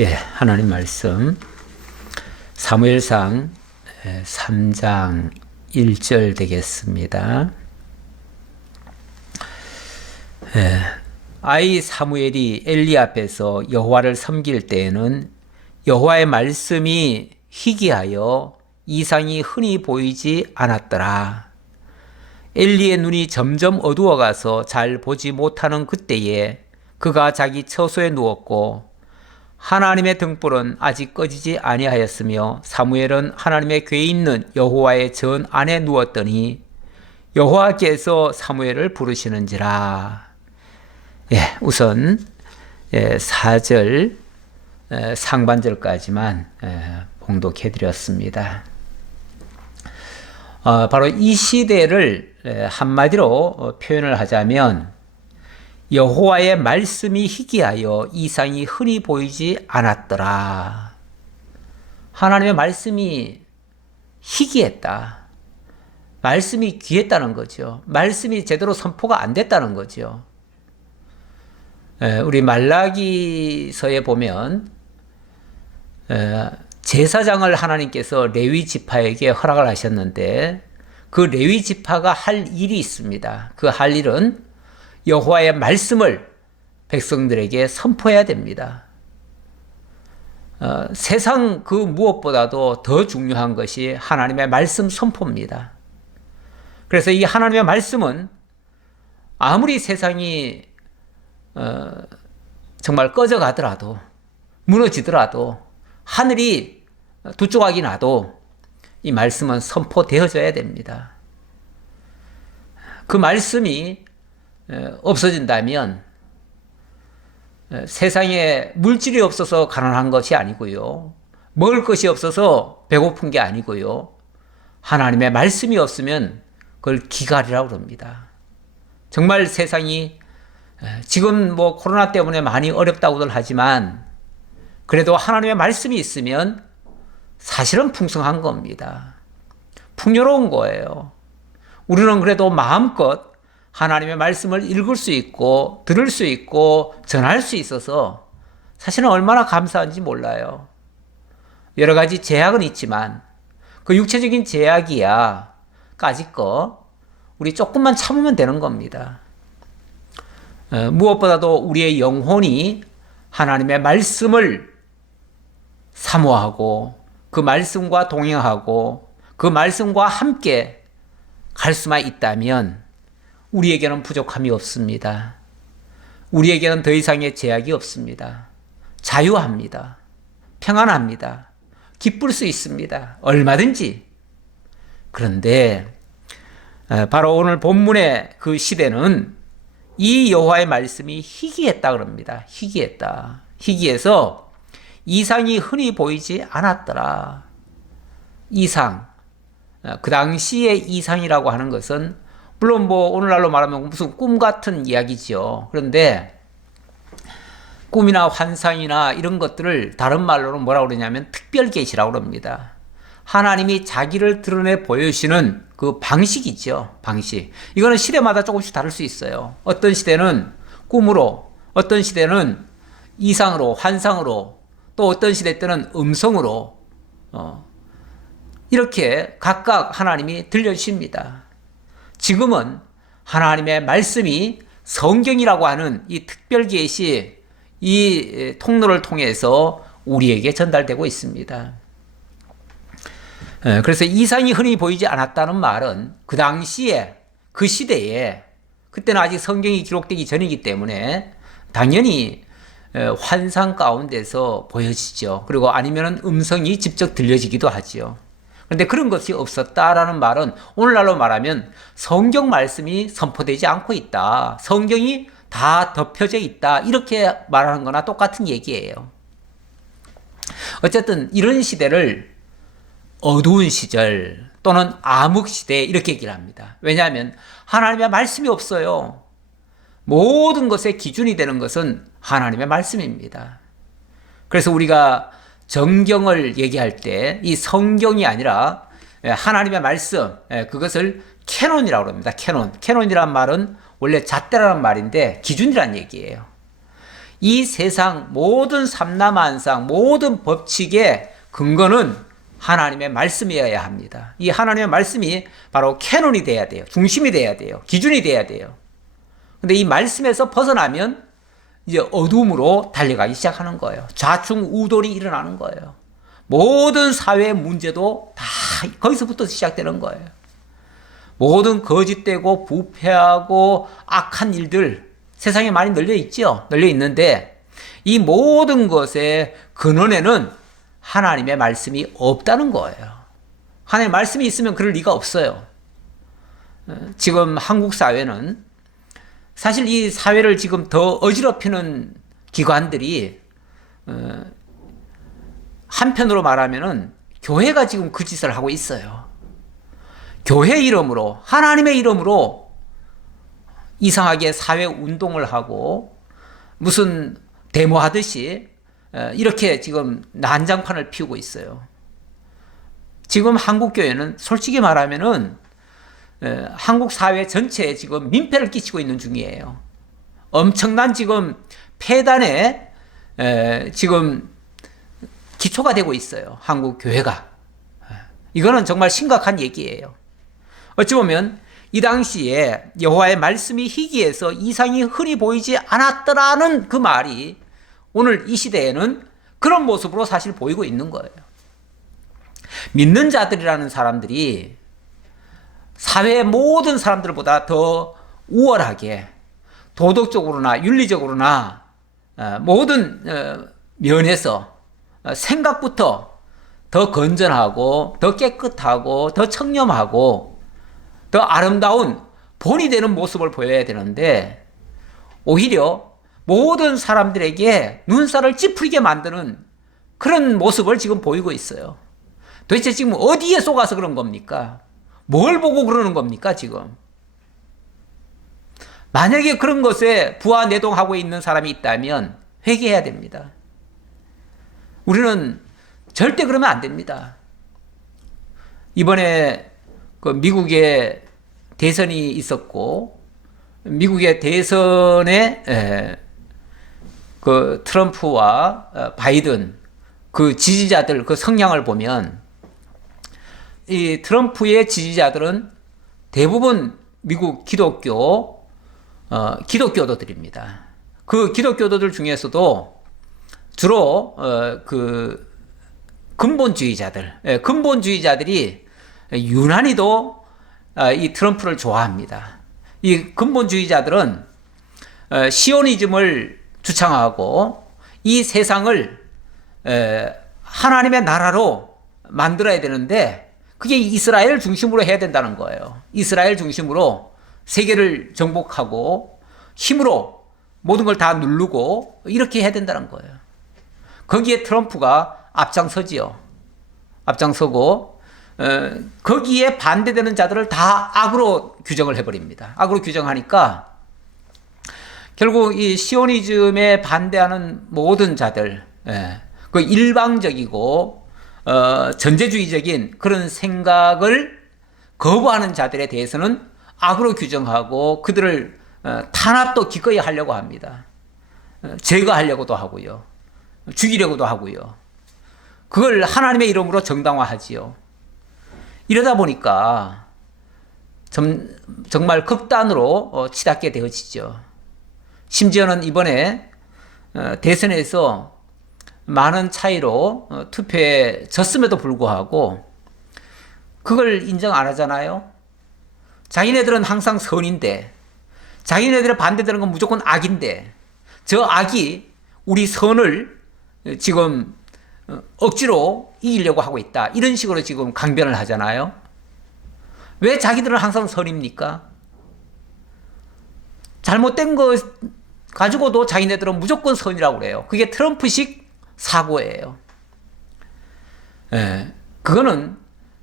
예, 하나님 말씀 사무엘상 3장 1절 되겠습니다. 아이 사무엘이 엘리 앞에서 여호와를 섬길 때에는 여호와의 말씀이 희귀하여 이상이 흔히 보이지 않았더라. 엘리의 눈이 점점 어두워가서 잘 보지 못하는 그때에 그가 자기 처소에 누웠고 하나님의 등불은 아직 꺼지지 아니하였으며 사무엘은 하나님의 궤에 있는 여호와의 전 안에 누웠더니 여호와께서 사무엘을 부르시는지라. 우선 4절 상반절까지만 봉독해 드렸습니다. 바로 이 시대를 한마디로 표현을 하자면 여호와의 말씀이 희귀하여 이상이 흔히 보이지 않았더라. 하나님의 말씀이 희귀했다. 말씀이 귀했다는 거죠. 말씀이 제대로 선포가 안 됐다는 거죠. 우리 말라기서에 보면 제사장을 하나님께서 레위 지파에게 허락을 하셨는데 그 레위 지파가 할 일이 있습니다. 그 할 일은 여호와의 말씀을 백성들에게 선포해야 됩니다. 세상 그 무엇보다도 더 중요한 것이 하나님의 말씀 선포입니다. 그래서 이 하나님의 말씀은 아무리 세상이 정말 꺼져가더라도 무너지더라도 하늘이 두 조각이 나도 이 말씀은 선포되어져야 됩니다. 그 말씀이 없어진다면 세상에 물질이 없어서 가난한 것이 아니고요. 먹을 것이 없어서 배고픈 게 아니고요. 하나님의 말씀이 없으면 그걸 기갈이라고 그럽니다. 정말 세상이 지금 코로나 때문에 많이 어렵다고들 하지만 그래도 하나님의 말씀이 있으면 사실은 풍성한 겁니다. 풍요로운 거예요. 우리는 그래도 마음껏 하나님의 말씀을 읽을 수 있고 들을 수 있고 전할 수 있어서 사실은 얼마나 감사한지 몰라요. 여러 가지 제약은 있지만 그 육체적인 제약이야 까짓 거 우리 조금만 참으면 되는 겁니다. 무엇보다도 우리의 영혼이 하나님의 말씀을 사모하고 그 말씀과 동행하고 그 말씀과 함께 갈 수만 있다면 우리에게는 부족함이 없습니다. 우리에게는 더 이상의 제약이 없습니다. 자유합니다. 평안합니다. 기쁠 수 있습니다. 얼마든지. 그런데 바로 오늘 본문의 그 시대는 이 여호와의 말씀이 희귀했다 그럽니다. 희귀했다. 희귀해서 이상이 흔히 보이지 않았더라. 이상. 그 당시의 이상이라고 하는 것은 물론 오늘날로 말하면 무슨 꿈 같은 이야기죠. 그런데 꿈이나 환상이나 이런 것들을 다른 말로는 뭐라고 그러냐면 특별 계시라고 그럽니다. 하나님이 자기를 드러내 보여주시는 그 방식이죠. 방식. 이거는 시대마다 조금씩 다를 수 있어요. 어떤 시대는 꿈으로, 어떤 시대는 이상으로, 환상으로, 또 어떤 시대 때는 음성으로 이렇게 각각 하나님이 들려주십니다. 지금은 하나님의 말씀이 성경이라고 하는 이 특별 계시, 이 통로를 통해서 우리에게 전달되고 있습니다. 그래서 이상이 흔히 보이지 않았다는 말은 그 당시에, 그 시대에, 그때는 아직 성경이 기록되기 전이기 때문에 당연히 환상 가운데서 보여지죠. 그리고 아니면 음성이 직접 들려지기도 하죠. 그런데 그런 것이 없었다라는 말은 오늘날로 말하면 성경 말씀이 선포되지 않고 있다. 성경이 다 덮여져 있다. 이렇게 말하는 거나 똑같은 얘기예요. 어쨌든 이런 시대를 어두운 시절 또는 암흑시대 이렇게 얘기를 합니다. 왜냐하면 하나님의 말씀이 없어요. 모든 것의 기준이 되는 것은 하나님의 말씀입니다. 그래서 우리가 정경을 얘기할 때 이 성경이 아니라 하나님의 말씀, 그것을 캐논이라고 합니다. 캐논. 캐논이란 말은 원래 잣대라는 말인데 기준이란 얘기예요. 이 세상 모든 삼라만상 모든 법칙의 근거는 하나님의 말씀이어야 합니다. 이 하나님의 말씀이 바로 캐논이 돼야 돼요. 중심이 돼야 돼요. 기준이 돼야 돼요. 근데 이 말씀에서 벗어나면 이제 어둠으로 달려가기 시작하는 거예요. 좌충우돌이 일어나는 거예요. 모든 사회의 문제도 다 거기서부터 시작되는 거예요. 모든 거짓되고 부패하고 악한 일들 세상에 많이 널려 있죠. 널려 있는데 이 모든 것의 근원에는 하나님의 말씀이 없다는 거예요. 하나님의 말씀이 있으면 그럴 리가 없어요. 지금 한국 사회는 사실 이 사회를 지금 더 어지럽히는 기관들이 한편으로 말하면은 교회가 지금 그 짓을 하고 있어요. 교회 이름으로 하나님의 이름으로 이상하게 사회 운동을 하고 무슨 데모하듯이 이렇게 지금 난장판을 피우고 있어요. 지금 한국 교회는 솔직히 말하면은 한국 사회 전체에 지금 민폐를 끼치고 있는 중이에요. 엄청난 지금 폐단에 지금 기초가 되고 있어요. 한국 교회가. 이거는 정말 심각한 얘기예요. 어찌 보면 이 당시에 여호와의 말씀이 희귀해서 이상이 흔히 보이지 않았더라는 그 말이 오늘 이 시대에는 그런 모습으로 사실 보이고 있는 거예요. 믿는 자들이라는 사람들이 사회의 모든 사람들보다 더 우월하게 도덕적으로나 윤리적으로나 모든 면에서 생각부터 더 건전하고 더 깨끗하고 더 청렴하고 더 아름다운 본이 되는 모습을 보여야 되는데 오히려 모든 사람들에게 눈살을 찌푸리게 만드는 그런 모습을 지금 보이고 있어요. 도대체 지금 어디에 속아서 그런 겁니까? 뭘 보고 그러는 겁니까 지금? 만약에 그런 것에 부하내동하고 있는 사람이 있다면 회개해야 됩니다. 우리는 절대 그러면 안 됩니다. 이번에 그 미국의 대선이 있었고 미국의 대선에 그 트럼프와 바이든 그 지지자들 그 성향을 보면 이 트럼프의 지지자들은 대부분 미국 기독교도들입니다. 그 기독교도들 중에서도 주로 그 근본주의자들이 유난히도 이 트럼프를 좋아합니다. 이 근본주의자들은 시오니즘을 주창하고 이 세상을 하나님의 나라로 만들어야 되는데 그게 이스라엘 중심으로 해야 된다는 거예요. 이스라엘 중심으로 세계를 정복하고 힘으로 모든 걸 다 누르고 이렇게 해야 된다는 거예요. 거기에 트럼프가 앞장서지요. 앞장서고 거기에 반대되는 자들을 다 악으로 규정을 해버립니다. 악으로 규정하니까 결국 이 시오니즘에 반대하는 모든 자들, 그 일방적이고 전제주의적인 그런 생각을 거부하는 자들에 대해서는 악으로 규정하고 그들을 탄압도 기꺼이 하려고 합니다. 제거하려고도 하고요. 죽이려고도 하고요. 그걸 하나님의 이름으로 정당화하지요. 이러다 보니까 정말 극단으로 치닫게 되어지죠. 심지어는 이번에 대선에서 많은 차이로 투표에 졌음에도 불구하고 그걸 인정 안 하잖아요. 자기네들은 항상 선인데 자기네들의 반대되는 건 무조건 악인데 저 악이 우리 선을 지금 억지로 이기려고 하고 있다. 이런 식으로 지금 강변을 하잖아요. 왜 자기들은 항상 선입니까? 잘못된 거 가지고도 자기네들은 무조건 선이라고 그래요. 그게 트럼프식 사고예요. 그거는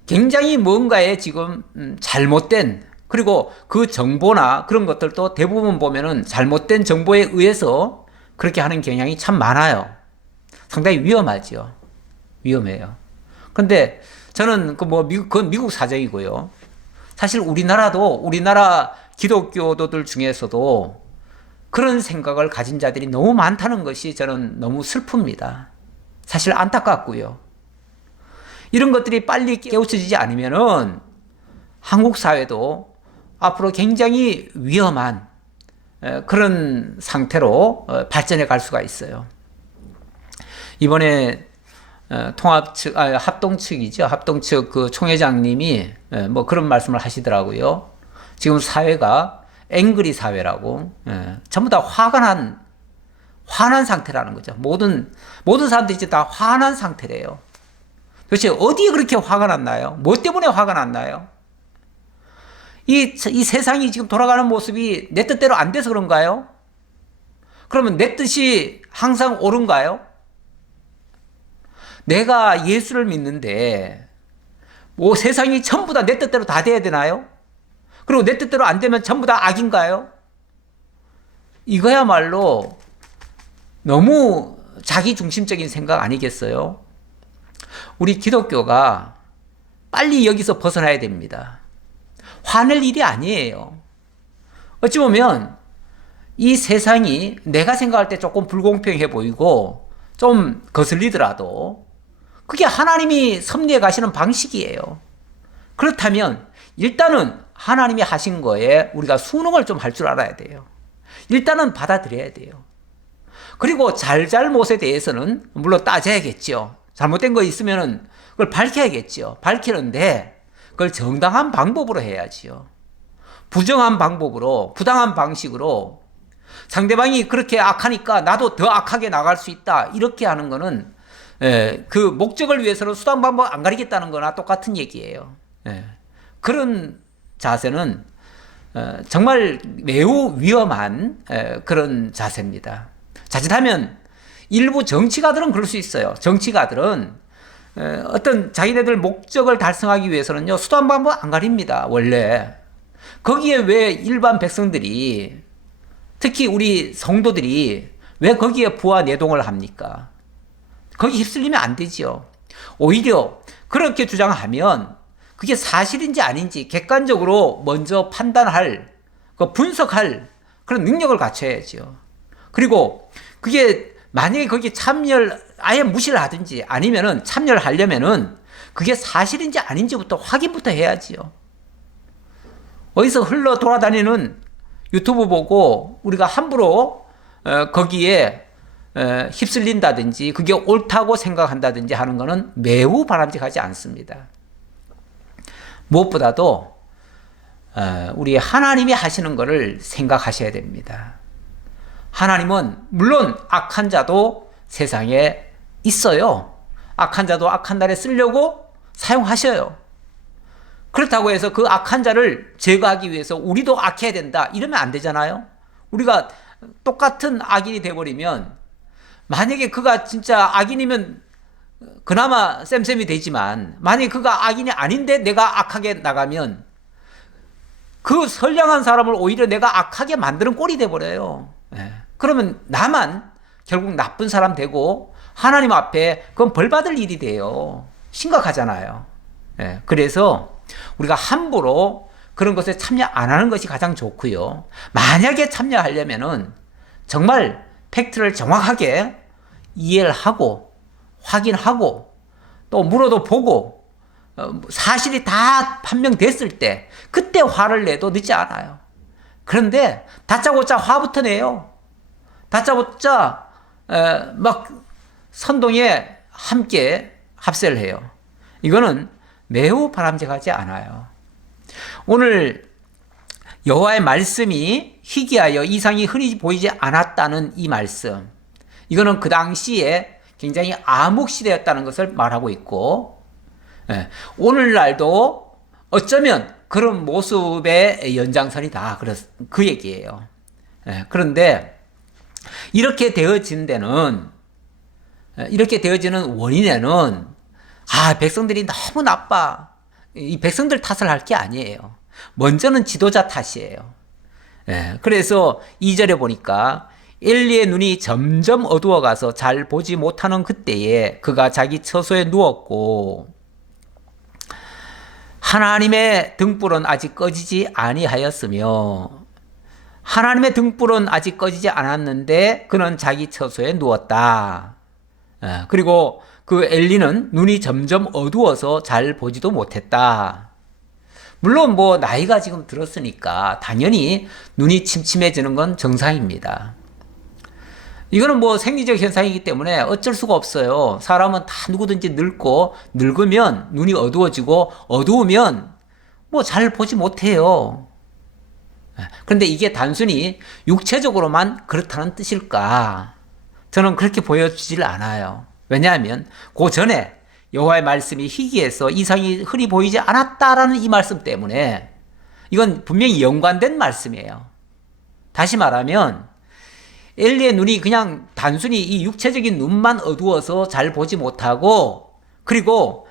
굉장히 뭔가에 지금 잘못된 그리고 그 정보나 그런 것들도 대부분 보면은 잘못된 정보에 의해서 그렇게 하는 경향이 참 많아요. 상당히 위험하죠. 위험해요. 근데 저는 그건 미국 사정이고요. 사실 우리나라 기독교도들 중에서도 그런 생각을 가진 자들이 너무 많다는 것이 저는 너무 슬픕니다. 사실 안타깝고요. 이런 것들이 빨리 깨우쳐지지 않으면은 한국 사회도 앞으로 굉장히 위험한 그런 상태로 발전해 갈 수가 있어요. 이번에 통합 측, 합동 측이죠. 합동 측 그 총회장님이 뭐 그런 말씀을 하시더라고요. 지금 사회가 앵그리 사회라고, 전부 다 화난 상태라는 거죠. 모든 사람들이 다 화난 상태래요. 도대체 어디에 그렇게 화가 났나요? 뭐 때문에 화가 났나요? 이 세상이 지금 돌아가는 모습이 내 뜻대로 안 돼서 그런가요? 그러면 내 뜻이 항상 옳은가요? 내가 예수를 믿는데 뭐 세상이 전부 다 내 뜻대로 다 돼야 되나요? 그리고 내 뜻대로 안 되면 전부 다 악인가요? 이거야말로 너무 자기중심적인 생각 아니겠어요? 우리 기독교가 빨리 여기서 벗어나야 됩니다. 화낼 일이 아니에요. 어찌 보면 이 세상이 내가 생각할 때 조금 불공평해 보이고 좀 거슬리더라도 그게 하나님이 섭리해 가시는 방식이에요. 그렇다면 일단은 하나님이 하신 거에 우리가 순응을 좀 할 줄 알아야 돼요. 일단은 받아들여야 돼요. 그리고 잘잘못에 대해서는 물론 따져야겠죠. 잘못된 거 있으면은 그걸 밝혀야겠죠. 밝히는데 그걸 정당한 방법으로 해야지요. 부정한 방법으로, 부당한 방식으로 상대방이 그렇게 악하니까 나도 더 악하게 나갈 수 있다. 이렇게 하는 거는 그 목적을 위해서는 수단 방법 안 가리겠다는 거나 똑같은 얘기예요. 그런 자세는 정말 매우 위험한 그런 자세입니다. 자칫하면 일부 정치가들은 그럴 수 있어요. 정치가들은 어떤 자기네들 목적을 달성하기 위해서는요, 수단 방법 안 가립니다. 원래. 거기에 왜 일반 백성들이, 특히 우리 성도들이 왜 거기에 부와 내동을 합니까? 거기 휩쓸리면 안 되지요. 오히려 그렇게 주장하면 그게 사실인지 아닌지 객관적으로 먼저 판단할, 분석할 그런 능력을 갖춰야죠. 그리고 그게 만약에 거기에 참여를 아예 무시를 하든지 아니면은 참여를 하려면은 그게 사실인지 아닌지부터 확인부터 해야지요. 어디서 흘러 돌아다니는 유튜브 보고 우리가 함부로 거기에 휩쓸린다든지 그게 옳다고 생각한다든지 하는 것은 매우 바람직하지 않습니다. 무엇보다도 우리 하나님이 하시는 것을 생각하셔야 됩니다. 하나님은 물론 악한 자도 세상에 있어요. 악한 자도 악한 날에 쓰려고 사용하셔요. 그렇다고 해서 그 악한 자를 제거하기 위해서 우리도 악해야 된다 이러면 안 되잖아요. 우리가 똑같은 악인이 돼버리면, 만약에 그가 진짜 악인이면 그나마 쌤쌤이 되지만 만약에 그가 악인이 아닌데 내가 악하게 나가면 그 선량한 사람을 오히려 내가 악하게 만드는 꼴이 돼버려요. 그러면 나만 결국 나쁜 사람 되고 하나님 앞에 그건 벌 받을 일이 돼요. 심각하잖아요. 그래서 우리가 함부로 그런 것에 참여 안 하는 것이 가장 좋고요. 만약에 참여하려면은 정말 팩트를 정확하게 이해를 하고 확인하고 또 물어도 보고 사실이 다 판명됐을 때 그때 화를 내도 늦지 않아요. 그런데 다짜고짜 화부터 내요. 다짜고짜 막 선동에 함께 합세를 해요. 이거는 매우 바람직하지 않아요. 오늘 여호와의 말씀이 희귀하여 이상이 흔히 보이지 않았다는 이 말씀, 이거는 그 당시에 굉장히 암흑시대였다는 것을 말하고 있고, 오늘날도 어쩌면 그런 모습의 연장선이다, 그 얘기예요. 그런데 이렇게 되어지는 원인에는 백성들이 너무 나빠, 이 백성들 탓을 할 게 아니에요. 먼저는 지도자 탓이에요. 그래서 2절에 보니까 엘리의 눈이 점점 어두워가서 잘 보지 못하는 그때에 그가 자기 처소에 누웠고 하나님의 등불은 아직 꺼지지 아니하였으며, 하나님의 등불은 아직 꺼지지 않았는데 그는 자기 처소에 누웠다. 그리고 그 엘리는 눈이 점점 어두워서 잘 보지도 못했다. 물론 뭐 나이가 지금 들었으니까 당연히 눈이 침침해지는 건 정상입니다. 이거는 뭐 생리적 현상이기 때문에 어쩔 수가 없어요. 사람은 다 누구든지 늙고 늙으면 눈이 어두워지고 어두우면 뭐 잘 보지 못해요. 그런데 이게 단순히 육체적으로만 그렇다는 뜻일까? 저는 그렇게 보여지질 않아요. 왜냐하면 그 전에 여호와의 말씀이 희기해서 이상이 흔히 보이지 않았다라는 이 말씀 때문에 이건 분명히 연관된 말씀이에요. 다시 말하면 엘리의 눈이 그냥 단순히 이 육체적인 눈만 어두워서 잘 보지 못하고 그리고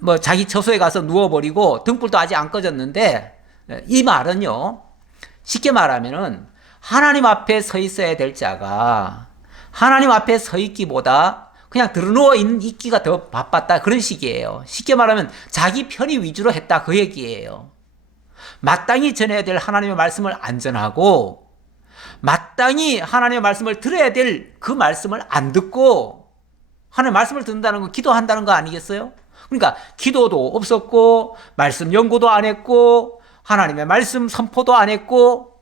뭐 자기 처소에 가서 누워버리고 등불도 아직 안 꺼졌는데 이 말은요 쉽게 말하면은 하나님 앞에 서 있어야 될 자가 하나님 앞에 서 있기보다 그냥 드러누워 있기가 더 바빴다 그런 식이에요. 쉽게 말하면 자기 편의 위주로 했다 그 얘기예요. 마땅히 전해야 될 하나님의 말씀을 안 전하고 마땅히 하나님의 말씀을 들어야 될 그 말씀을 안 듣고 하나님의 말씀을 듣는다는 건 기도한다는 거 아니겠어요? 그러니까 기도도 없었고 말씀 연구도 안 했고 하나님의 말씀 선포도 안 했고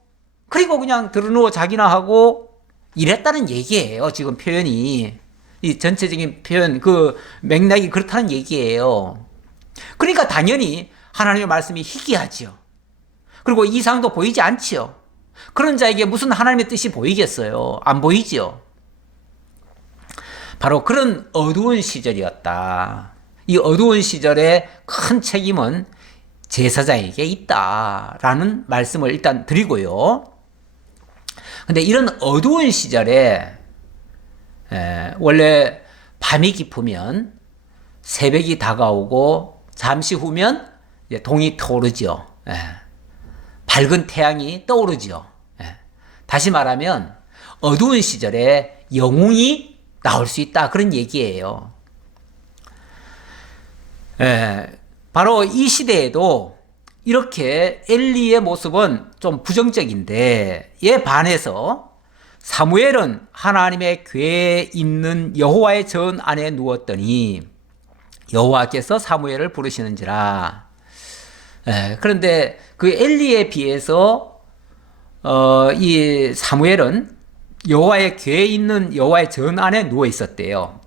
그리고 그냥 드러누워 자기나 하고 이랬다는 얘기예요. 지금 표현이 이 전체적인 표현 그 맥락이 그렇다는 얘기예요. 그러니까 당연히 하나님의 말씀이 희귀하지요. 그리고 이상도 보이지 않지요. 그런 자에게 무슨 하나님의 뜻이 보이겠어요? 안 보이지요. 바로 그런 어두운 시절이었다. 이 어두운 시절의 큰 책임은 제사장에게 있다라는 말씀을 일단 드리고요. 근데 이런 어두운 시절에 원래 밤이 깊으면 새벽이 다가오고 잠시 후면 동이 터오르죠. 밝은 태양이 떠오르죠. 다시 말하면 어두운 시절에 영웅이 나올 수 있다 그런 얘기예요. 바로 이 시대에도 이렇게 엘리의 모습은 좀 부정적인데 이에 반해서 사무엘은 하나님의 궤에 있는 여호와의 전 안에 누웠더니 여호와께서 사무엘을 부르시는지라. 그런데 그 엘리에 비해서 이 사무엘은 여호와의 궤에 있는 여호와의 전 안에 누워 있었대요.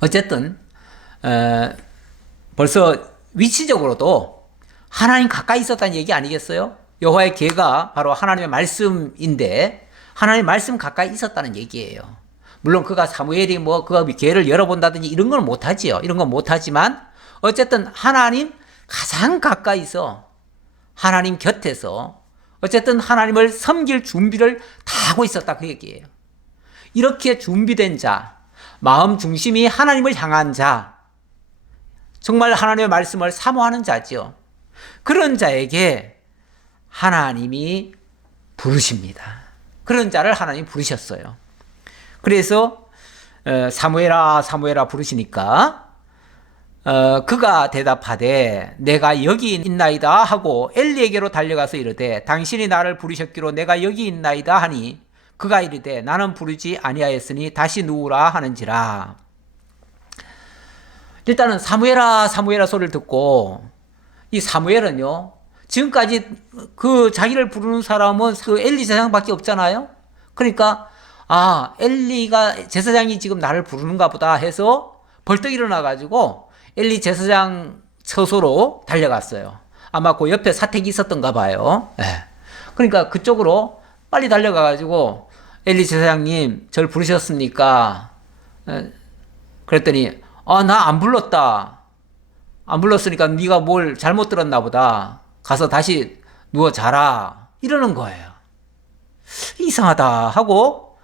어쨌든 벌써 위치적으로도 하나님 가까이 있었다는 얘기 아니겠어요? 여호와의 궤가 바로 하나님의 말씀인데 하나님의 말씀 가까이 있었다는 얘기예요. 물론 그가 사무엘이 뭐 그가 궤를 열어본다든지 이런 건 못하지요. 이런 건 못하지만 어쨌든 하나님 가장 가까이서 하나님 곁에서 어쨌든 하나님을 섬길 준비를 다 하고 있었다 그 얘기예요. 이렇게 준비된 자, 마음 중심이 하나님을 향한 자, 정말 하나님의 말씀을 사모하는 자지요. 그런 자에게 하나님이 부르십니다. 그런 자를 하나님 부르셨어요. 그래서 사무엘아 사무엘아 부르시니까 그가 대답하되 내가 여기 있나이다 하고 엘리에게로 달려가서 이르되 당신이 나를 부르셨기로 내가 여기 있나이다 하니 그가 이르되 나는 부르지 아니하였으니 다시 누우라 하는지라. 일단은 사무엘아 사무엘아 소리를 듣고 이 사무엘은요 지금까지 그 자기를 부르는 사람은 그 엘리 제사장밖에 없잖아요. 그러니까 엘리가 제사장이 지금 나를 부르는가 보다 해서 벌떡 일어나 가지고 엘리 제사장 처소로 달려갔어요. 아마 그 옆에 사택이 있었던가 봐요. 그러니까 그쪽으로 빨리 달려가 가지고 엘리 제사장님 저를 부르셨습니까? 그랬더니 나 안 불렀다. 안 불렀으니까 네가 뭘 잘못 들었나 보다. 가서 다시 누워 자라. 이러는 거예요. 이상하다 하고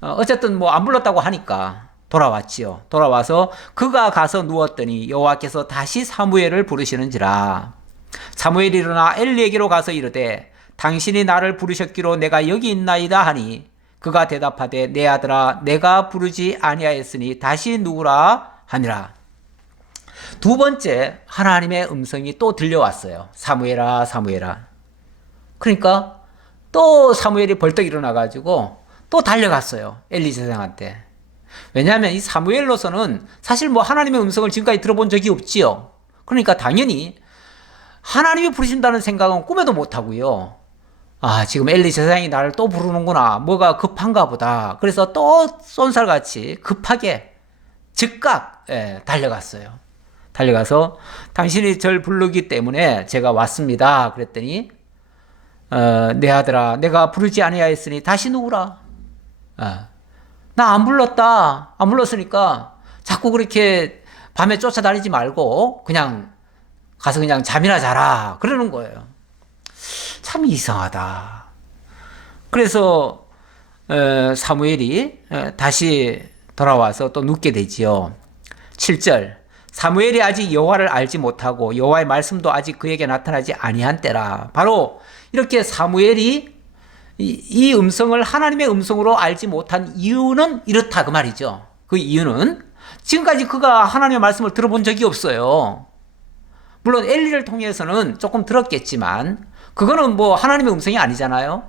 어쨌든 뭐 안 불렀다고 하니까 돌아왔지요. 돌아와서 그가 가서 누웠더니 여호와께서 다시 사무엘을 부르시는지라. 사무엘이 일어나 엘리에게로 가서 이르되 당신이 나를 부르셨기로 내가 여기 있나이다 하니 그가 대답하되 내 아들아 내가 부르지 아니하였으니 다시 누우라 하니라. 두 번째 하나님의 음성이 또 들려왔어요. 사무엘아 사무엘아. 그러니까 또 사무엘이 벌떡 일어나가지고 또 달려갔어요. 엘리 제사장한테. 왜냐하면 이 사무엘로서는 사실 뭐 하나님의 음성을 지금까지 들어본 적이 없지요. 그러니까 당연히 하나님이 부르신다는 생각은 꿈에도 못하고요. 아, 지금 엘리 제사장이 나를 또 부르는구나. 뭐가 급한가 보다. 그래서 또 쏜살같이 급하게 즉각 달려갔어요. 달려가서 당신이 절 부르기 때문에 제가 왔습니다. 그랬더니 내 아들아, 내가 부르지 아니하였으니 다시 누구라. 나 안 불렀다. 안 불렀으니까 자꾸 그렇게 밤에 쫓아다니지 말고 그냥 가서 그냥 잠이나 자라. 그러는 거예요. 참 이상하다. 그래서 사무엘이 다시 돌아와서 또 눕게 되지요. 7절 사무엘이 아직 여호와를 알지 못하고 여호와의 말씀도 아직 그에게 나타나지 아니한 때라. 바로 이렇게 사무엘이 이 음성을 하나님의 음성으로 알지 못한 이유는 이렇다 그 말이죠. 그 이유는 지금까지 그가 하나님의 말씀을 들어본 적이 없어요. 물론 엘리를 통해서는 조금 들었겠지만 그거는 뭐 하나님의 음성이 아니잖아요.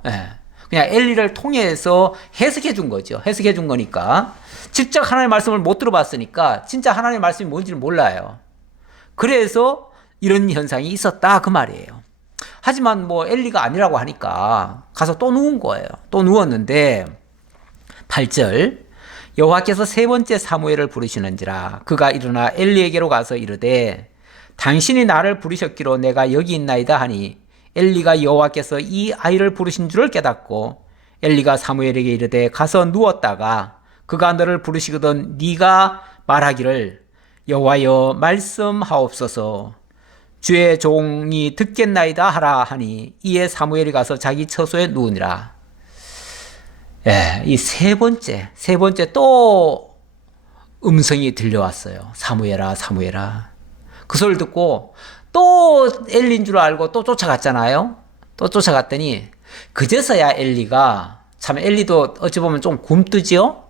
그냥 엘리를 통해서 해석해 준 거죠. 해석해 준 거니까 직접 하나님의 말씀을 못 들어봤으니까 진짜 하나님의 말씀이 뭔지를 몰라요. 그래서 이런 현상이 있었다 그 말이에요. 하지만 뭐 엘리가 아니라고 하니까 가서 또 누운 거예요. 또 누웠는데 8절 여호와께서 세 번째 사무엘을 부르시는지라 그가 일어나 엘리에게로 가서 이르되 당신이 나를 부르셨기로 내가 여기 있나이다 하니 엘리가 여호와께서 이 아이를 부르신 줄을 깨닫고 엘리가 사무엘에게 이르되 가서 누웠다가 그가 너를 부르시거든 네가 말하기를 여호와여 말씀하옵소서 주의 종이 듣겠나이다 하라 하니 이에 사무엘이 가서 자기 처소에 누우니라. 이 세 번째 또 음성이 들려왔어요. 사무엘아 사무엘아. 그 소리를 듣고 또 엘리인 줄 알고 또 쫓아갔잖아요. 또 쫓아갔더니 그제서야 엘리가 참 엘리도 어찌 보면 좀 굼뜨지요.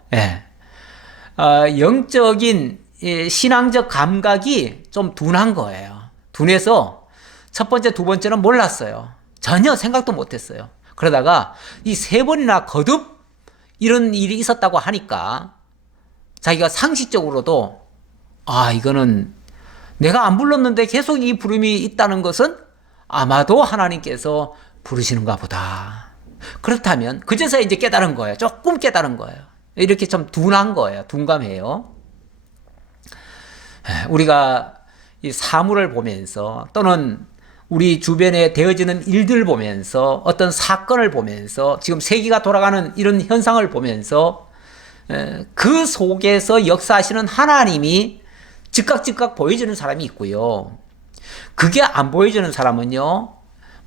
영적인 신앙적 감각이 좀 둔한 거예요. 둔해서 첫 번째, 두 번째는 몰랐어요. 전혀 생각도 못했어요. 그러다가 이 세 번이나 거듭 이런 일이 있었다고 하니까 자기가 상식적으로도 이거는 내가 안 불렀는데 계속 이 부름이 있다는 것은 아마도 하나님께서 부르시는가 보다. 그렇다면 그제서야 이제 깨달은 거예요. 조금 깨달은 거예요. 이렇게 좀 둔한 거예요. 둔감해요. 우리가 이 사물을 보면서 또는 우리 주변에 되어지는 일들 보면서 어떤 사건을 보면서 지금 세계가 돌아가는 이런 현상을 보면서 그 속에서 역사하시는 하나님이 즉각 보여지는 사람이 있고요. 그게 안 보여지는 사람은요.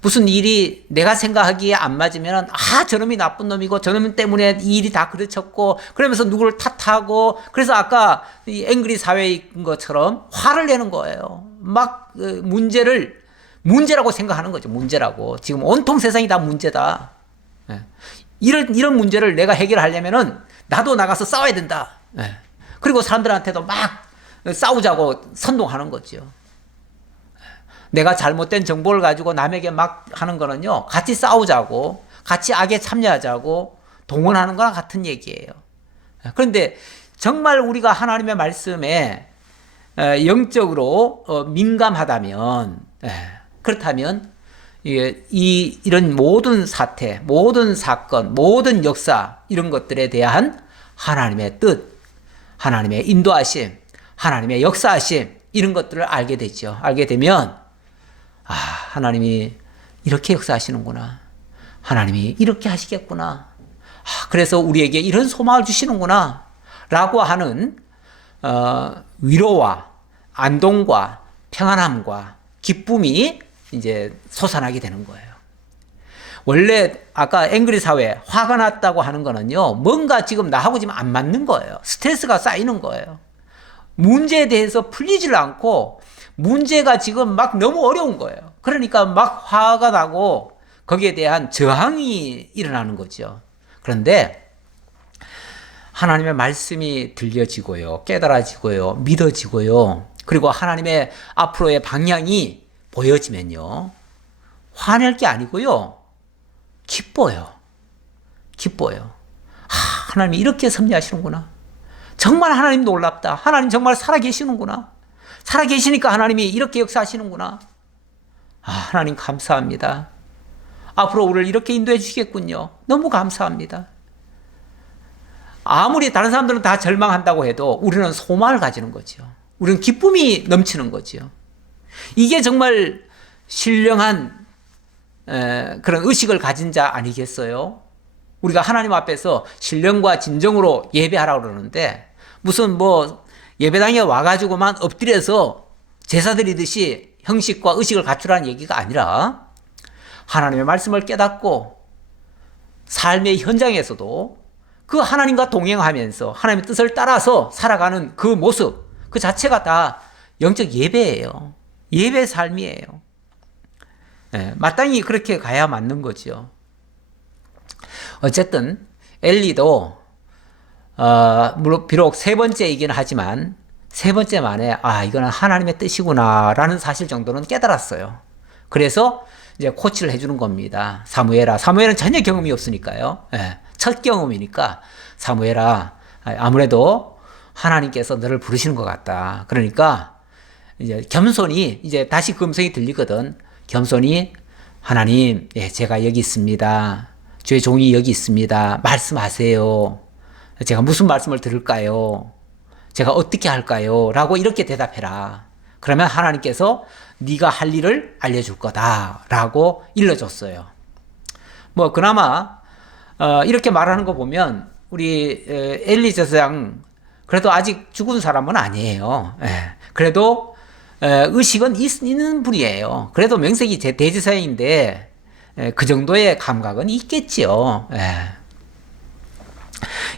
무슨 일이 내가 생각하기에 안 맞으면 저놈이 나쁜 놈이고 저놈 때문에 이 일이 다 그르쳤고 그러면서 누구를 탓하고 그래서 아까 이 앵그리 사회인 것처럼 화를 내는 거예요. 막 문제라고 생각하는 거죠. 문제라고. 지금 온통 세상이 다 문제다. 이런 문제를 내가 해결하려면은 나도 나가서 싸워야 된다. 그리고 사람들한테도 막 싸우자고 선동하는 거죠. 내가 잘못된 정보를 가지고 남에게 막 하는 거는요, 같이 싸우자고, 같이 악에 참여하자고 동원하는 거랑 같은 얘기예요. 그런데 정말 우리가 하나님의 말씀에 영적으로 민감하다면, 그렇다면 이런 모든 사태, 모든 사건, 모든 역사 이런 것들에 대한 하나님의 뜻, 하나님의 인도하심, 하나님의 역사하심 이런 것들을 알게 되죠. 알게 되면 하나님이 이렇게 역사하시는구나. 하나님이 이렇게 하시겠구나. 그래서 우리에게 이런 소망을 주시는구나. 라고 하는 위로와 안동과 평안함과 기쁨이 이제 솟아나게 되는 거예요. 원래 아까 앵그리 사회 화가 났다고 하는 거는요. 뭔가 지금 나하고 지금 안 맞는 거예요. 스트레스가 쌓이는 거예요. 문제에 대해서 풀리질 않고 문제가 지금 막 너무 어려운 거예요. 그러니까 막 화가 나고 거기에 대한 저항이 일어나는 거죠. 그런데 하나님의 말씀이 들려지고요. 깨달아지고요. 믿어지고요. 그리고 하나님의 앞으로의 방향이 보여지면요. 화낼 게 아니고요. 기뻐요. 기뻐요. 하나님이 이렇게 섭리하시는구나. 정말 하나님 놀랍다. 하나님 정말 살아계시는구나. 살아계시니까 하나님이 이렇게 역사하시는구나. 하나님 감사합니다. 앞으로 우리를 이렇게 인도해 주시겠군요. 너무 감사합니다. 아무리 다른 사람들은 다 절망한다고 해도 우리는 소망을 가지는 거죠. 우리는 기쁨이 넘치는 거죠. 이게 정말 신령한 그런 의식을 가진 자 아니겠어요? 우리가 하나님 앞에서 신령과 진정으로 예배하라고 그러는데 무슨 예배당에 와가지고만 엎드려서 제사 드리듯이 형식과 의식을 갖추라는 얘기가 아니라 하나님의 말씀을 깨닫고 삶의 현장에서도 그 하나님과 동행하면서 하나님의 뜻을 따라서 살아가는 그 모습 그 자체가 다 영적 예배예요. 예배 삶이에요. 마땅히 그렇게 가야 맞는 거죠. 어쨌든 엘리도 비록 세 번째이긴 하지만 세 번째 만에 이거는 하나님의 뜻이구나라는 사실 정도는 깨달았어요. 그래서 이제 코치를 해주는 겁니다. 사무엘은 전혀 경험이 없으니까요. 첫 경험이니까 사무엘아, 아무래도 하나님께서 너를 부르시는 것 같다. 그러니까 이제 겸손히 이제 다시 그 음성이 들리거든. 겸손히 하나님, 제가 여기 있습니다. 주의 종이 여기 있습니다. 말씀하세요. 제가 무슨 말씀을 들을까요? 제가 어떻게 할까요? 라고 이렇게 대답해라. 그러면 하나님께서 네가 할 일을 알려줄 거다. 라고 일러줬어요. 그나마 이렇게 말하는 거 보면 우리 엘리 제사장 그래도 아직 죽은 사람은 아니에요. 그래도 의식은 있는 분이에요. 그래도 명색이 대제사장인데 그 정도의 감각은 있겠지요.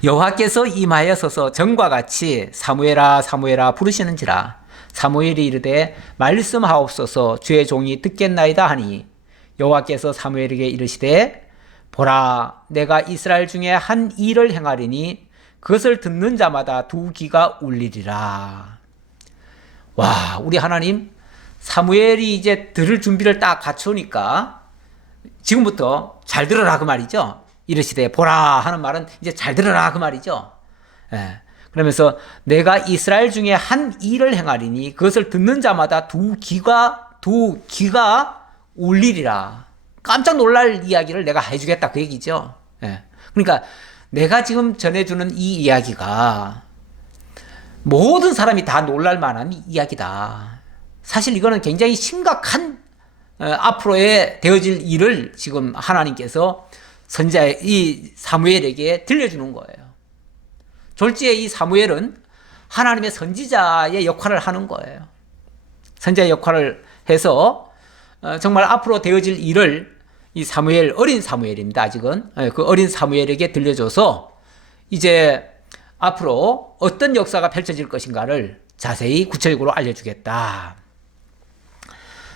여호와께서 임하여서서 전과 같이 사무엘아 사무엘아 부르시는지라 사무엘이 이르되 말씀하옵소서 주의 종이 듣겠나이다 하니 여호와께서 사무엘에게 이르시되 보라 내가 이스라엘 중에 한 일을 행하리니 그것을 듣는 자마다 두 귀가 울리리라. 와, 우리 하나님 사무엘이 이제 들을 준비를 딱 갖추니까 지금부터 잘 들어라 그 말이죠. 이르시되 보라 하는 말은 이제 잘 들어라 그 말이죠. 그러면서 내가 이스라엘 중에 한 일을 행하리니 그것을 듣는 자마다 두 귀가 울리리라. 깜짝 놀랄 이야기를 내가 해주겠다 그 얘기죠. 그러니까 내가 지금 전해주는 이 이야기가 모든 사람이 다 놀랄 만한 이야기다. 사실 이거는 굉장히 심각한 앞으로의 되어질 일을 지금 하나님께서 선지자 이 사무엘에게 들려주는 거예요. 졸지에 이 사무엘은 하나님의 선지자의 역할을 하는 거예요. 선지자의 역할을 해서 정말 앞으로 되어질 일을 이 사무엘, 어린 사무엘입니다. 아직은 그 어린 사무엘에게 들려줘서 이제 앞으로 어떤 역사가 펼쳐질 것인가를 자세히 구체적으로 알려주겠다.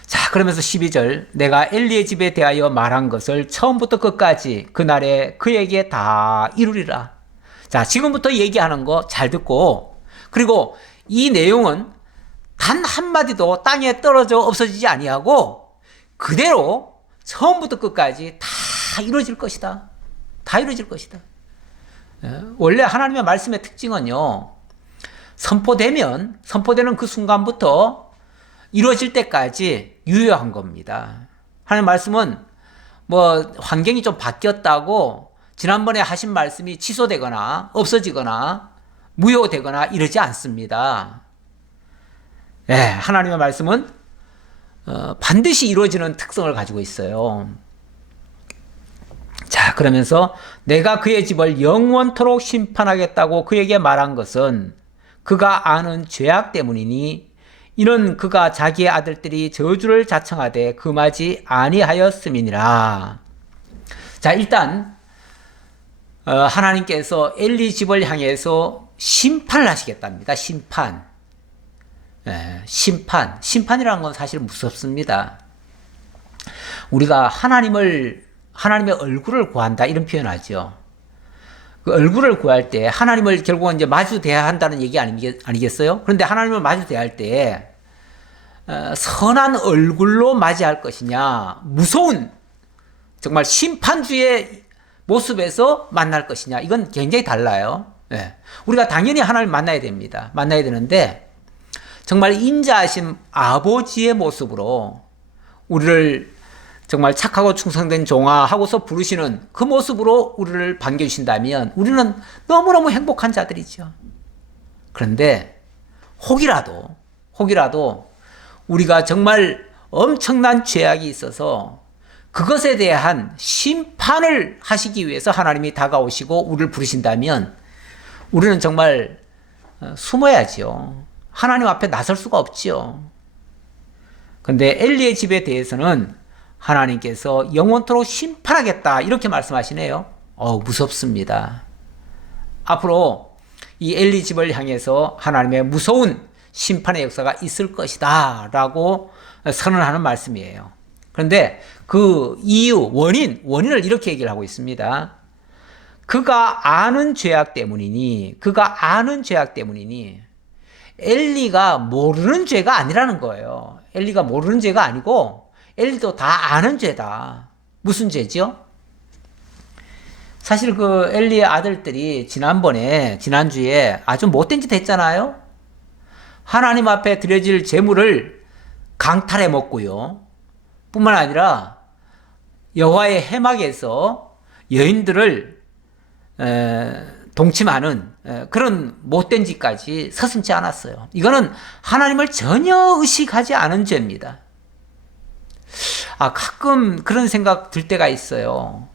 자, 그러면서 12절 내가 엘리의 집에 대하여 말한 것을 처음부터 끝까지 그날에 그에게 다 이루리라. 자, 지금부터 얘기하는 거 잘 듣고 그리고 이 내용은 단 한마디도 땅에 떨어져 없어지지 아니하고 그대로 처음부터 끝까지 다 이루어질 것이다. 다 이루어질 것이다. 원래 하나님의 말씀의 특징은요. 선포되는 그 순간부터 이루어질 때까지 유효한 겁니다. 하나님의 말씀은 환경이 좀 바뀌었다고 지난번에 하신 말씀이 취소되거나 없어지거나 무효되거나 이러지 않습니다. 하나님의 말씀은 반드시 이루어지는 특성을 가지고 있어요. 자, 그러면서 내가 그의 집을 영원토록 심판하겠다고 그에게 말한 것은 그가 아는 죄악 때문이니 이는 그가 자기의 아들들이 저주를 자청하되 금하지 아니하였음이니라. 자, 일단 하나님께서 엘리 집을 향해서 심판을 하시겠답니다. 심판이라는 건 사실 무섭습니다. 우리가 하나님의 얼굴을 구한다 이런 표현하죠. 그 얼굴을 구할 때 하나님을 결국은 이제 마주 대해야 한다는 얘기 아니겠어요? 그런데 하나님을 마주 대할 때 선한 얼굴로 맞이할 것이냐, 무서운 정말 심판주의 모습에서 만날 것이냐, 이건 굉장히 달라요. 예. 우리가 당연히 하나님을 만나야 됩니다. 만나야 되는데 정말 인자하신 아버지의 모습으로 우리를 정말 착하고 충성된 종아 하고서 부르시는 그 모습으로 우리를 반겨주신다면 우리는 너무너무 행복한 자들이죠. 그런데 혹이라도 우리가 정말 엄청난 죄악이 있어서 그것에 대한 심판을 하시기 위해서 하나님이 다가오시고 우리를 부르신다면 우리는 정말 숨어야지요. 하나님 앞에 나설 수가 없지요. 그런데 엘리의 집에 대해서는 하나님께서 영원토록 심판하겠다 이렇게 말씀하시네요. 무섭습니다. 앞으로 이 엘리 집을 향해서 하나님의 무서운 심판의 역사가 있을 것이다 라고 선언하는 말씀이에요. 그런데 그 이유, 원인을 이렇게 얘기를 하고 있습니다. 그가 아는 죄악 때문이니 엘리가 모르는 죄가 아니라는 거예요. 엘리가 모르는 죄가 아니고 엘리도 다 아는 죄다. 무슨 죄죠? 사실 그 엘리의 아들들이 지난주에 아주 못된 짓 했잖아요. 하나님 앞에 드려질 제물을 강탈해 먹고요. 뿐만 아니라 여호와의 회막에서 여인들을 동침하는 그런 못된 짓까지 서슴지 않았어요. 이거는 하나님을 전혀 의식하지 않은 죄입니다. 가끔 그런 생각 들 때가 있어요.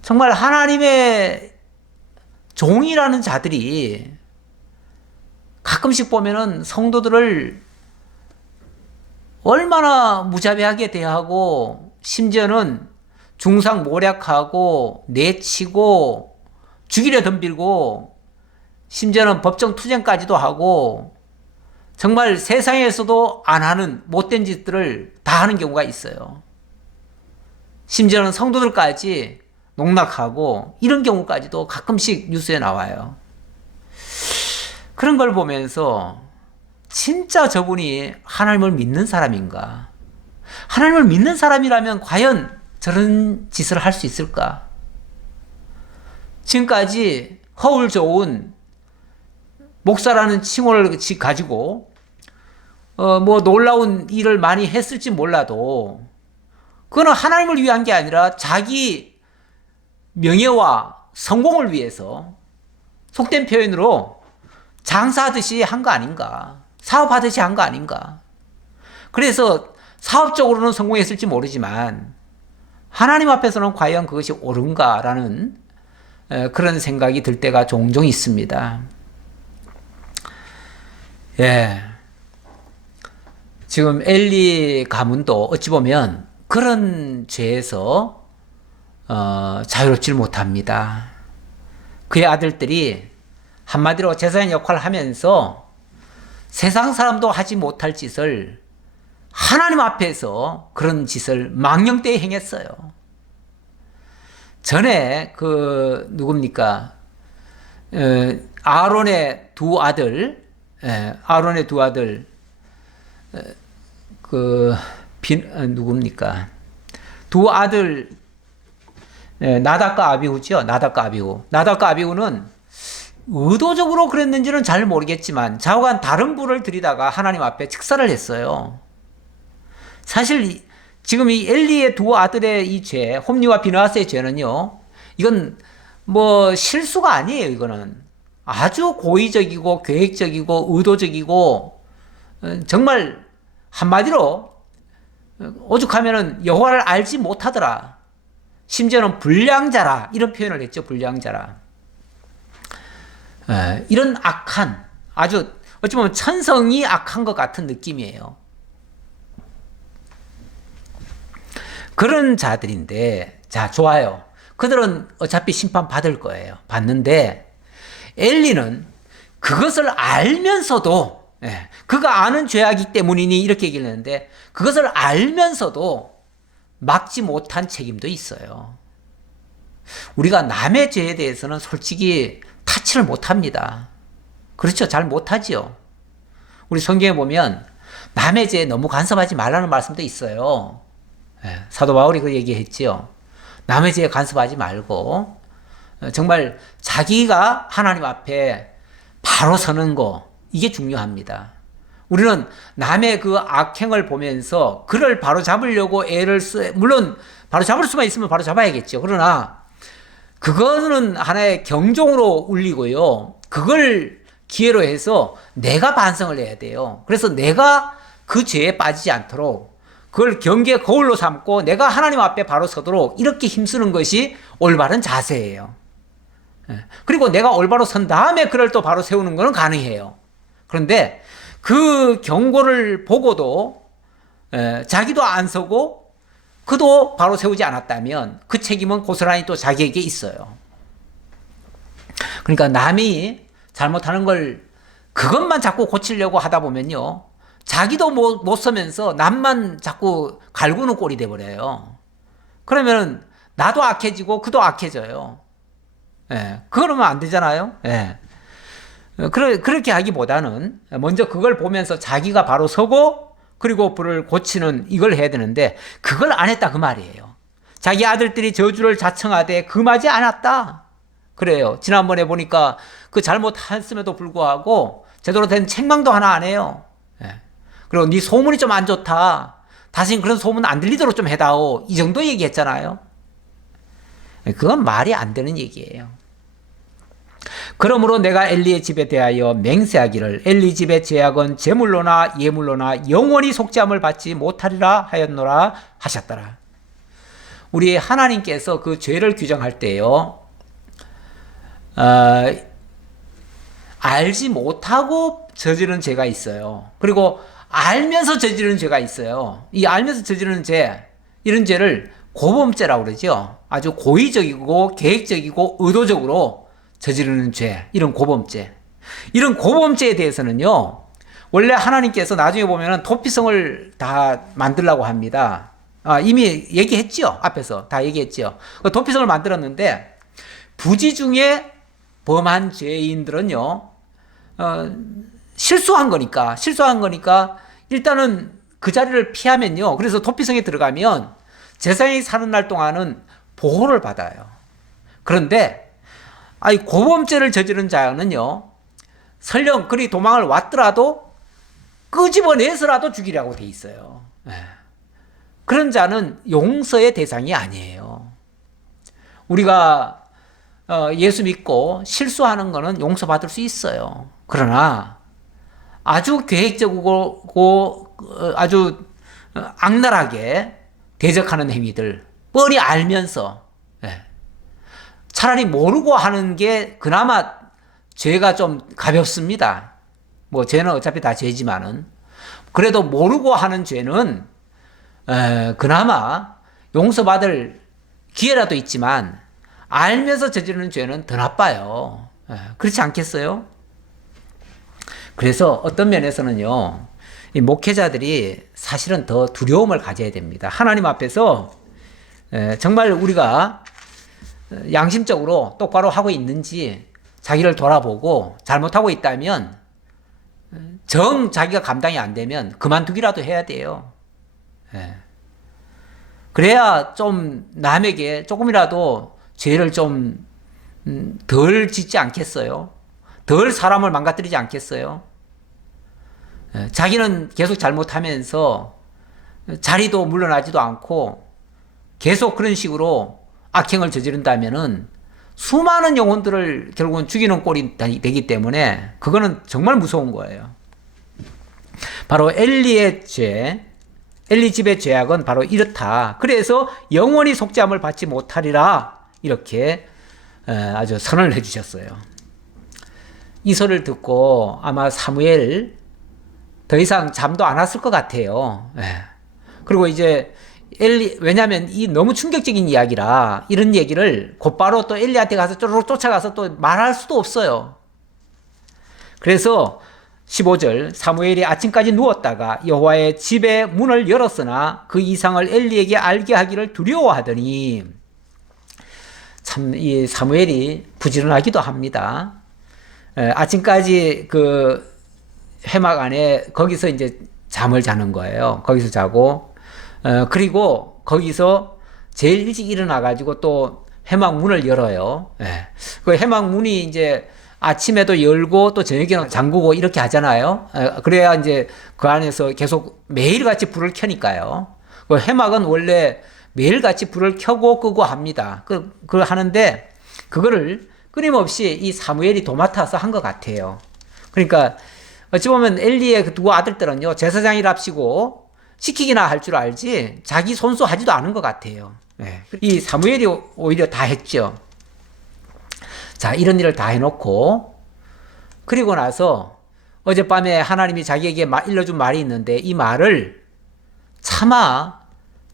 정말 하나님의 종이라는 자들이 가끔씩 보면은 성도들을 얼마나 무자비하게 대하고 심지어는 중상모략하고 내치고 죽이려 덤빌고 심지어는 법정 투쟁까지도 하고 정말 세상에서도 안 하는 못된 짓들을 다 하는 경우가 있어요. 심지어는 성도들까지 농락하고 이런 경우까지도 가끔씩 뉴스에 나와요. 그런 걸 보면서 진짜 저분이 하나님을 믿는 사람인가? 하나님을 믿는 사람이라면 과연 저런 짓을 할 수 있을까? 지금까지 허울 좋은 목사라는 칭호를 가지고 놀라운 일을 많이 했을지 몰라도 그거는 하나님을 위한 게 아니라 자기 명예와 성공을 위해서 속된 표현으로 장사하듯이 한 거 아닌가? 사업하듯이 한 거 아닌가? 그래서 사업적으로는 성공했을지 모르지만 하나님 앞에서는 과연 그것이 옳은가라는 그런 생각이 들 때가 종종 있습니다. 예. 지금 엘리 가문도 어찌 보면 그런 죄에서 자유롭지를 못합니다. 그의 아들들이 한마디로 제사장 역할을 하면서 세상 사람도 하지 못할 짓을 하나님 앞에서 그런 짓을 망령되이 행했어요. 전에 아론의 두 아들, 두 아들, 나답과 아비후죠. 나답과 아비후는 의도적으로 그랬는지는 잘 모르겠지만 좌우간 다른 불을 들이다가 하나님 앞에 직사를 했어요. 사실 지금 이 엘리의 두 아들의 이 죄, 홈리와 비느하스의 죄는요, 이건 실수가 아니에요. 이거는 아주 고의적이고 계획적이고 의도적이고 정말 한마디로 오죽하면은 여호와를 알지 못하더라. 심지어는 불량자라 이런 표현을 했죠. 불량자라. 이런 악한, 아주 어찌 보면 천성이 악한 것 같은 느낌이에요. 그런 자들인데, 자, 좋아요. 그들은 어차피 심판 받을 거예요. 받는데 엘리는 그것을 알면서도, 그가 아는 죄악이기 때문이니 이렇게 얘기를 했는데 그것을 알면서도 막지 못한 책임도 있어요. 우리가 남의 죄에 대해서는 솔직히 타치를 못합니다. 그렇죠? 잘 못하지요. 우리 성경에 보면 남의 죄에 너무 간섭하지 말라는 말씀도 있어요. 사도 바울이 그 얘기했지요. 남의 죄에 간섭하지 말고 정말 자기가 하나님 앞에 바로 서는 거, 이게 중요합니다. 우리는 남의 그 악행을 보면서 그를 바로 잡으려고 물론 바로 잡을 수만 있으면 바로 잡아야겠죠. 그러나 그거는 하나의 경종으로 울리고요. 그걸 기회로 해서 내가 반성을 해야 돼요. 그래서 내가 그 죄에 빠지지 않도록 그걸 경계의 거울로 삼고 내가 하나님 앞에 바로 서도록 이렇게 힘쓰는 것이 올바른 자세예요. 그리고 내가 올바로 선 다음에 그를 또 바로 세우는 것은 가능해요. 그런데 그 경고를 보고도 자기도 안 서고 그도 바로 세우지 않았다면 그 책임은 고스란히 또 자기에게 있어요. 그러니까 남이 잘못하는 걸 그것만 자꾸 고치려고 하다 보면요, 자기도 못 서면서 남만 자꾸 갈구는 꼴이 돼버려요. 그러면 나도 악해지고 그도 악해져요. 그러면 안 되잖아요. 그렇게 하기보다는 먼저 그걸 보면서 자기가 바로 서고 그리고 불을 고치는 이걸 해야 되는데 그걸 안 했다 그 말이에요. 자기 아들들이 저주를 자청하되 금하지 않았다. 그래요. 지난번에 보니까 그 잘못했음에도 불구하고 제대로 된 책망도 하나 안 해요. 그리고 네 소문이 좀 안 좋다. 다시는 그런 소문 안 들리도록 좀 해다오. 이 정도 얘기했잖아요. 그건 말이 안 되는 얘기예요. 그러므로 내가 엘리의 집에 대하여 맹세하기를 엘리 집의 죄악은 제물로나 예물로나 영원히 속죄함을 받지 못하리라 하였노라 하셨더라. 우리 하나님께서 그 죄를 규정할 때요, 알지 못하고 저지른 죄가 있어요. 그리고 알면서 저지른 죄가 있어요. 이 알면서 저지르는 죄, 이런 죄를 고범죄라고 그러죠. 아주 고의적이고 계획적이고 의도적으로 저지르는 죄, 이런 고범죄. 이런 고범죄에 대해서는요, 원래 하나님께서 나중에 보면은 도피성을 다 만들라고 합니다. 이미 얘기했죠. 앞에서 다 얘기했죠. 그 도피성을 만들었는데 부지 중에 범한 죄인들은요, 실수한 거니까 일단은 그 자리를 피하면요, 그래서 도피성에 들어가면 제사장이 사는 날 동안은 보호를 받아요. 그런데 고범죄를 저지른 자는요, 설령 그리 도망을 왔더라도 끄집어내서라도 죽이라고 돼 있어요. 그런 자는 용서의 대상이 아니에요. 우리가 예수 믿고 실수하는 거는 용서받을 수 있어요. 그러나 아주 계획적이고 아주 악랄하게 대적하는 행위들, 뻔히 알면서 차라리 모르고 하는 게 그나마 죄가 좀 가볍습니다. 뭐 죄는 어차피 다 죄지만은, 그래도 모르고 하는 죄는 그나마 용서받을 기회라도 있지만 알면서 저지르는 죄는 더 나빠요. 그렇지 않겠어요? 그래서 어떤 면에서는요, 이 목회자들이 사실은 더 두려움을 가져야 됩니다. 하나님 앞에서 정말 우리가 양심적으로 똑바로 하고 있는지 자기를 돌아보고 잘못하고 있다면 자기가 감당이 안 되면 그만두기라도 해야 돼요. 그래야 좀 남에게 조금이라도 죄를 좀 덜 짓지 않겠어요? 덜 사람을 망가뜨리지 않겠어요? 자기는 계속 잘못하면서 자리도 물러나지도 않고 계속 그런 식으로 악행을 저지른다면은 수많은 영혼들을 결국은 죽이는 꼴이 되기 때문에 그거는 정말 무서운 거예요. 바로 엘리의 죄, 엘리 집의 죄악은 바로 이렇다. 그래서 영원히 속죄함을 받지 못하리라, 이렇게 아주 선언을 해주셨어요. 이 소리를 듣고 아마 사무엘 더 이상 잠도 안 왔을 것 같아요. 그리고 이제 왜냐하면 이 너무 충격적인 이야기라 이런 얘기를 곧바로 또 엘리한테 가서 쪼르륵 쫓아가서 또 말할 수도 없어요. 그래서 15절, 사무엘이 아침까지 누웠다가 여호와의 집의 문을 열었으나 그 이상을 엘리에게 알게 하기를 두려워하더니, 참 이 사무엘이 부지런하기도 합니다. 아침까지 그 회막 안에 거기서 이제 잠을 자는 거예요. 거기서 자고, 그리고 거기서 제일 일찍 일어나가지고 또 회막 문을 열어요. 예. 그 회막 문이 이제 아침에도 열고 또 저녁에는 잠그고 이렇게 하잖아요. 그래야 이제 그 안에서 계속 매일같이 불을 켜니까요. 그 회막은 원래 매일같이 불을 켜고 끄고 합니다. 그걸 하는데 그거를 끊임없이 이 사무엘이 도맡아서 한 것 같아요. 그러니까 어찌 보면 엘리의 그 두 아들들은요, 제사장이랍시고 시키기나 할 줄 알지 자기 손수 하지도 않은 것 같아요. 네. 이 사무엘이 오히려 다 했죠. 자, 이런 일을 다 해놓고 그리고 나서 어젯밤에 하나님이 자기에게 일러준 말이 있는데 이 말을 차마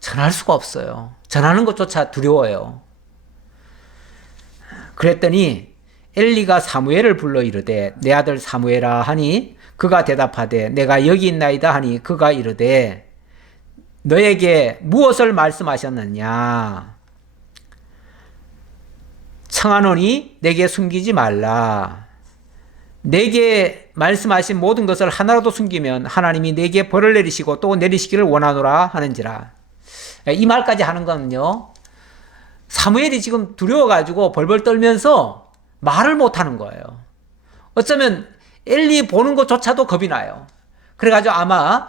전할 수가 없어요. 전하는 것조차 두려워요. 그랬더니 엘리가 사무엘을 불러 이르되 내 아들 사무엘아 하니 그가 대답하되 내가 여기 있나이다 하니 그가 이르되 너에게 무엇을 말씀하셨느냐? 청하노니 내게 숨기지 말라. 내게 말씀하신 모든 것을 하나라도 숨기면 하나님이 내게 벌을 내리시고 또 내리시기를 원하노라 하는지라. 이 말까지 하는 거는요, 사무엘이 지금 두려워가지고 벌벌 떨면서 말을 못하는 거예요. 어쩌면 엘리 보는 것조차도 겁이 나요. 그래가지고 아마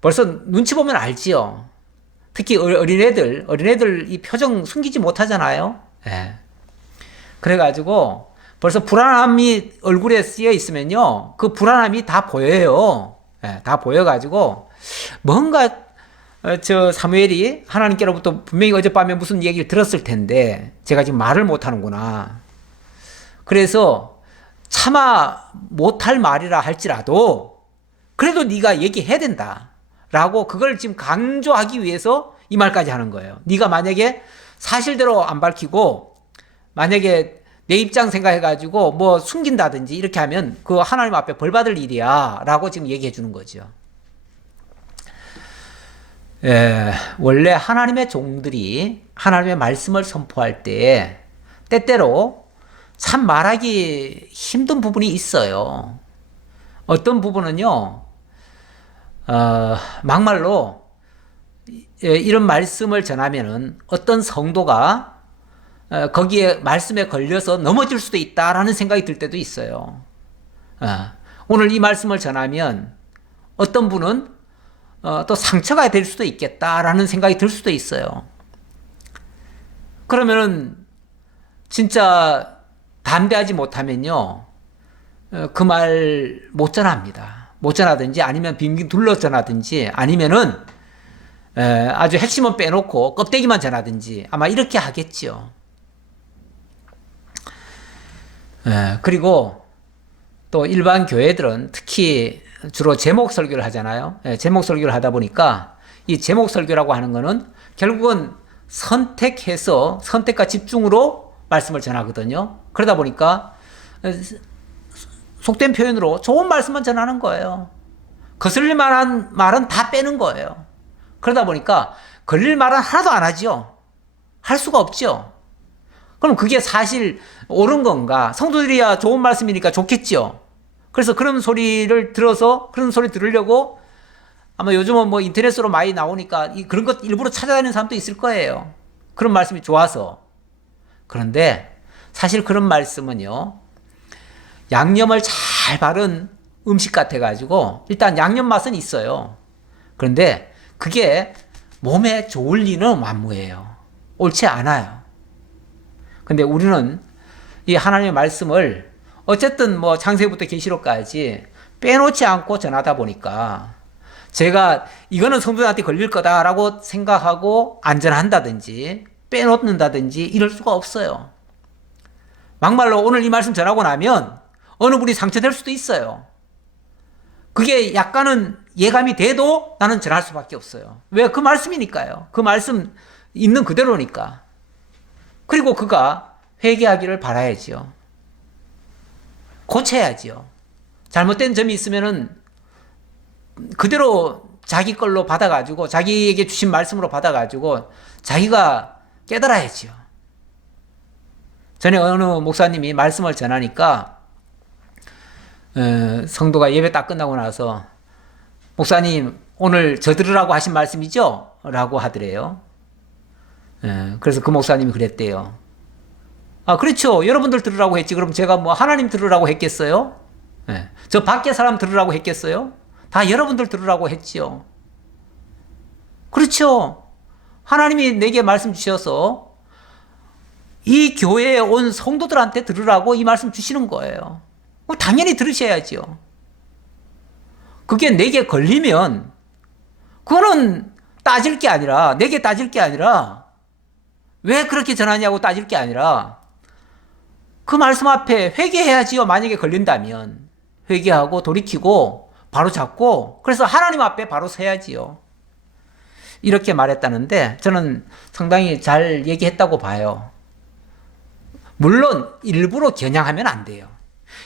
벌써 눈치 보면 알지요. 특히 어린애들 이 표정 숨기지 못하잖아요. 예. 그래가지고 벌써 불안함이 얼굴에 쓰여 있으면요, 그 불안함이 다 보여요. 예, 다 보여가지고 뭔가 사무엘이 하나님께로부터 분명히 어젯밤에 무슨 얘기를 들었을 텐데 제가 지금 말을 못하는구나. 그래서 차마 못할 말이라 할지라도 그래도 네가 얘기해야 된다 라고 그걸 지금 강조하기 위해서 이 말까지 하는 거예요. 네가 만약에 사실대로 안 밝히고 만약에 내 입장 생각해가지고 뭐 숨긴다든지 이렇게 하면 그 하나님 앞에 벌 받을 일이야 라고 지금 얘기해 주는 거죠. 원래 하나님의 종들이 하나님의 말씀을 선포할 때 때때로 참 말하기 힘든 부분이 있어요. 어떤 부분은요, 막말로 이런 말씀을 전하면은 어떤 성도가 거기에 말씀에 걸려서 넘어질 수도 있다라는 생각이 들 때도 있어요. 오늘 이 말씀을 전하면 어떤 분은 또 상처가 될 수도 있겠다라는 생각이 들 수도 있어요. 그러면은 진짜 담대하지 못하면요, 그 말 못 전합니다. 못 전하든지 아니면 빙빙 둘러 전하든지 아니면은 아주 핵심은 빼놓고 껍데기만 전하든지 아마 이렇게 하겠죠. 그리고 또 일반 교회들은 특히 주로 제목 설교를 하잖아요. 제목 설교를 하다 보니까 이 제목 설교라고 하는 거는 결국은 선택해서 선택과 집중으로 말씀을 전하거든요. 그러다 보니까 속된 표현으로 좋은 말씀만 전하는 거예요. 거슬릴 만한 말은 다 빼는 거예요. 그러다 보니까 걸릴 말은 하나도 안 하죠. 할 수가 없죠. 그럼 그게 사실 옳은 건가? 성도들이야 좋은 말씀이니까 좋겠죠. 그래서 그런 소리를 들어서 그런 소리 들으려고 아마 요즘은 뭐 인터넷으로 많이 나오니까 그런 것 일부러 찾아다니는 사람도 있을 거예요. 그런 말씀이 좋아서. 그런데 사실 그런 말씀은요, 양념을 잘 바른 음식 같아가지고 일단 양념 맛은 있어요. 그런데 그게 몸에 좋을 리는 만무해요. 옳지 않아요. 근데 우리는 이 하나님의 말씀을 어쨌든 뭐 창세기부터 계시록까지 빼놓지 않고 전하다 보니까 제가 이거는 성도들한테 걸릴 거다라고 생각하고 안 전한다든지 빼놓는다든지 이럴 수가 없어요. 막말로 오늘 이 말씀 전하고 나면 어느 분이 상처될 수도 있어요. 그게 약간은 예감이 돼도 나는 전할 수밖에 없어요. 왜? 그 말씀이니까요. 그 말씀 있는 그대로니까. 그리고 그가 회개하기를 바라야지요. 고쳐야지요. 잘못된 점이 있으면은 그대로 자기 걸로 받아가지고 자기에게 주신 말씀으로 받아가지고 자기가 깨달아야지요. 전에 어느 목사님이 말씀을 전하니까 성도가 예배 딱 끝나고 나서 목사님 오늘 저 들으라고 하신 말씀이죠? 라고 하더래요. 그래서 그 목사님이 그랬대요. 아, 그렇죠. 여러분들 들으라고 했지. 그럼 제가 뭐 하나님 들으라고 했겠어요? 저 밖에 사람 들으라고 했겠어요? 다 여러분들 들으라고 했지요. 그렇죠. 하나님이 내게 말씀 주셔서 이 교회에 온 성도들한테 들으라고 이 말씀 주시는 거예요. 당연히 들으셔야죠. 그게 내게 걸리면 그거는 따질 게 아니라, 내게 따질 게 아니라, 왜 그렇게 전하냐고 따질 게 아니라 그 말씀 앞에 회개해야지요. 만약에 걸린다면 회개하고 돌이키고 바로 잡고, 그래서 하나님 앞에 바로 서야지요. 이렇게 말했다는데 저는 상당히 잘 얘기했다고 봐요. 물론 일부러 겨냥하면 안 돼요.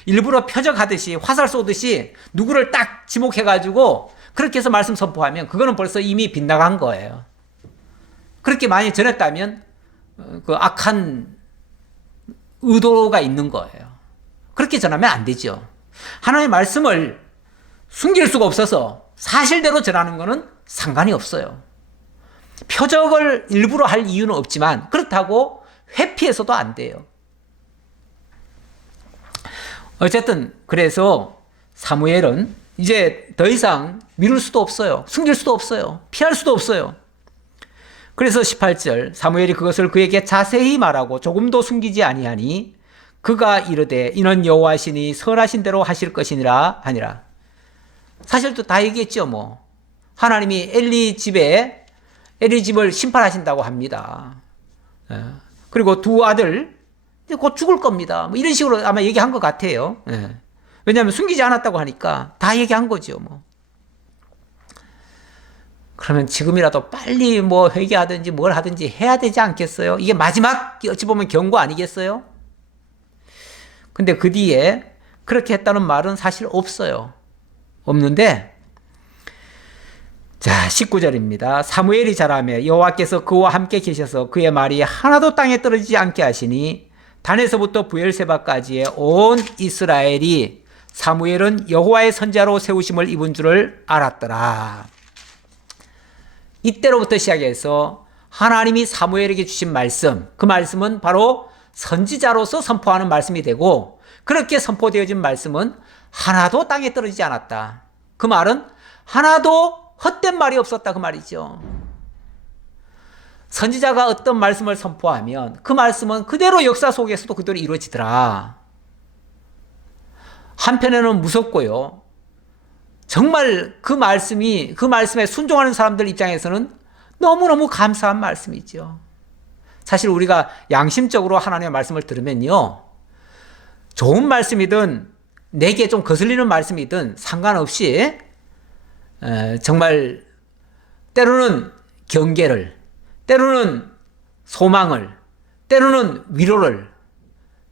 일부러 표적하듯이 화살 쏘듯이 누구를 딱 지목해가지고 그렇게 해서 말씀 선포하면 그거는 벌써 이미 빗나간 거예요. 그렇게 많이 전했다면 그 악한 의도가 있는 거예요. 그렇게 전하면 안 되죠. 하나님의 말씀을 숨길 수가 없어서 사실대로 전하는 거는 상관이 없어요. 표적을 일부러 할 이유는 없지만 그렇다고 회피해서도 안 돼요. 어쨌든 그래서 사무엘은 이제 더 이상 미룰 수도 없어요. 숨길 수도 없어요. 피할 수도 없어요. 그래서 18절 사무엘이 그것을 그에게 자세히 말하고 조금도 숨기지 아니하니 그가 이르되 이는 여호와시니 선하신 대로 하실 것이니라 하니라. 사실 또 다 얘기했죠. 뭐 하나님이 엘리 집을 심판하신다고 합니다. 그리고 두 아들 곧 죽을 겁니다. 뭐 이런 식으로 아마 얘기한 것 같아요. 왜냐하면 숨기지 않았다고 하니까 다 얘기한 거죠. 뭐. 그러면 지금이라도 빨리 뭐 회개하든지 뭘 하든지 해야 되지 않겠어요? 이게 마지막 어찌 보면 경고 아니겠어요? 근데 그 뒤에 그렇게 했다는 말은 사실 없어요. 없는데 자 19절입니다. 사무엘이 자라매 여호와께서 그와 함께 계셔서 그의 말이 하나도 땅에 떨어지지 않게 하시니 단에서부터 부엘세바까지의 온 이스라엘이 사무엘은 여호와의 선지자로 세우심을 입은 줄을 알았더라. 이때로부터 시작해서 하나님이 사무엘에게 주신 말씀, 그 말씀은 바로 선지자로서 선포하는 말씀이 되고 그렇게 선포되어진 말씀은 하나도 땅에 떨어지지 않았다. 그 말은 하나도 헛된 말이 없었다 그 말이죠. 선지자가 어떤 말씀을 선포하면 그 말씀은 그대로 역사 속에서도 그대로 이루어지더라. 한편에는 무섭고요. 정말 그 말씀에 순종하는 사람들 입장에서는 너무너무 감사한 말씀이죠. 사실 우리가 양심적으로 하나님의 말씀을 들으면요. 좋은 말씀이든 내게 좀 거슬리는 말씀이든 상관없이 정말 때로는 경계를, 때로는 소망을, 때로는 위로를,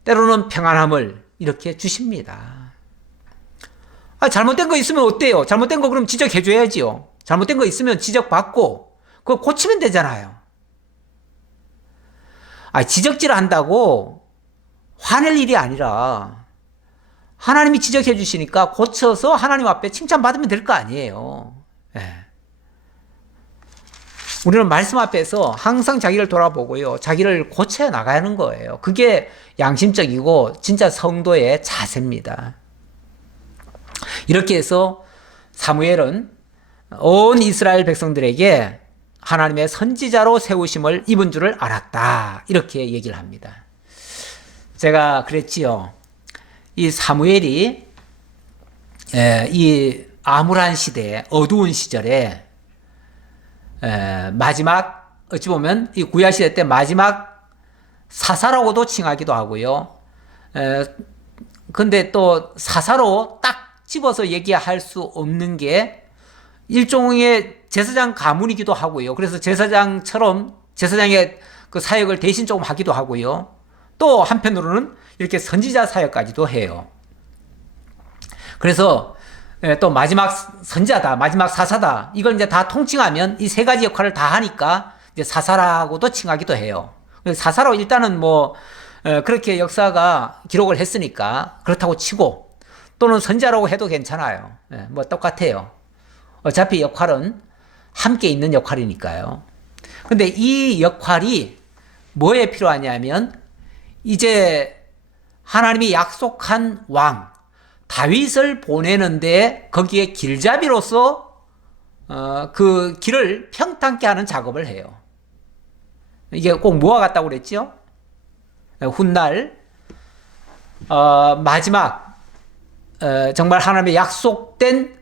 때로는 평안함을 이렇게 주십니다. 잘못된 거 있으면 어때요? 잘못된 거 그럼 지적해줘야지요. 잘못된 거 있으면 지적받고 그거 고치면 되잖아요. 지적질 한다고 화낼 일이 아니라 하나님이 지적해 주시니까 고쳐서 하나님 앞에 칭찬받으면 될 거 아니에요. 우리는 말씀 앞에서 항상 자기를 돌아보고요. 자기를 고쳐 나가는 거예요. 그게 양심적이고 진짜 성도의 자세입니다. 이렇게 해서 사무엘은 온 이스라엘 백성들에게 하나님의 선지자로 세우심을 입은 줄을 알았다. 이렇게 얘기를 합니다. 제가 그랬지요. 이 사무엘이 이 암울한 시대에 어두운 시절에 마지막 어찌 보면 이 구약 시대 때 마지막 사사라고도 칭하기도 하고요. 근데 또 사사로 딱 집어서 얘기할 수 없는 게 일종의 제사장 가문이기도 하고요. 그래서 제사장처럼 제사장의 그 사역을 대신 조금 하기도 하고요. 또 한편으로는 이렇게 선지자 사역까지도 해요. 그래서 또 마지막 선지자다, 마지막 사사다, 이걸 이제 다 통칭하면 이 세 가지 역할을 다 하니까 이제 사사라고도 칭하기도 해요. 사사로 일단은 뭐 그렇게 역사가 기록을 했으니까 그렇다고 치고 또는 선지자라고 해도 괜찮아요. 뭐 똑같아요. 어차피 역할은 함께 있는 역할이니까요. 근데 이 역할이 뭐에 필요하냐면 이제 하나님이 약속한 왕 다윗을 보내는데 거기에 길잡이로서 그 길을 평탄케 하는 작업을 해요. 이게 꼭 뭐와 같다고 그랬죠? 훗날 마지막 정말 하나님의 약속된